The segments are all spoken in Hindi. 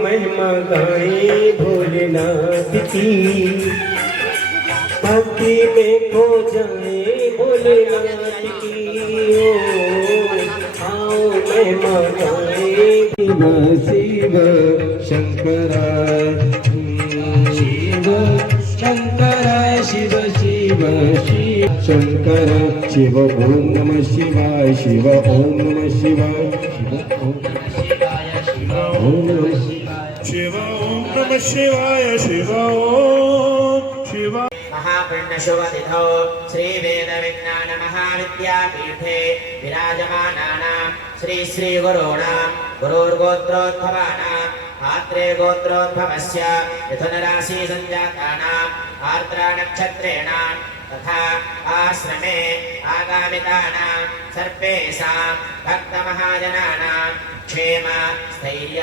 महिमा गाए भोलेनाथ की, भक्ति में खो जाए भोलेनाथ की। आओ महिमा गाए शिव शंकर शिव शंकर शिव शिव शिव शंकर शिव ओम नमः शिवाय शिव ओम नमः शिवाय शिव ओम नमः शिवाय शिव ओम नमः शिवाय शिव ओम शिव। महापुण्यशुभतिथौ श्री वेद विज्ञान महाविद्यापीठे विराजमानानां श्री श्री गुरूणां गुरुर्गोत्रोद्भवानां आत्रे गोत्रोद्भवस्य मिथुन राशि संजातानां आर्द्रा नक्षत्रेणां तथा आश्रमे आगामितानां सर्वेषां भक्तमहाजनानां क्षेम स्थैर्य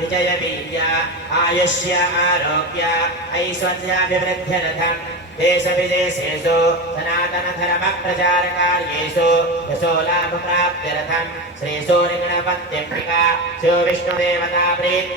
विजय वीर्य आयुष्य आरोग्य ऐश्वर्याभिवृद्ध्यर्थं देश विदेशेषु सनातन धर्म प्रचार कार्येषु यशो लाभ प्राप्त्यर्थं श्री सूर्य गणपत्यंबिका शिव विष्णु देवता प्रीति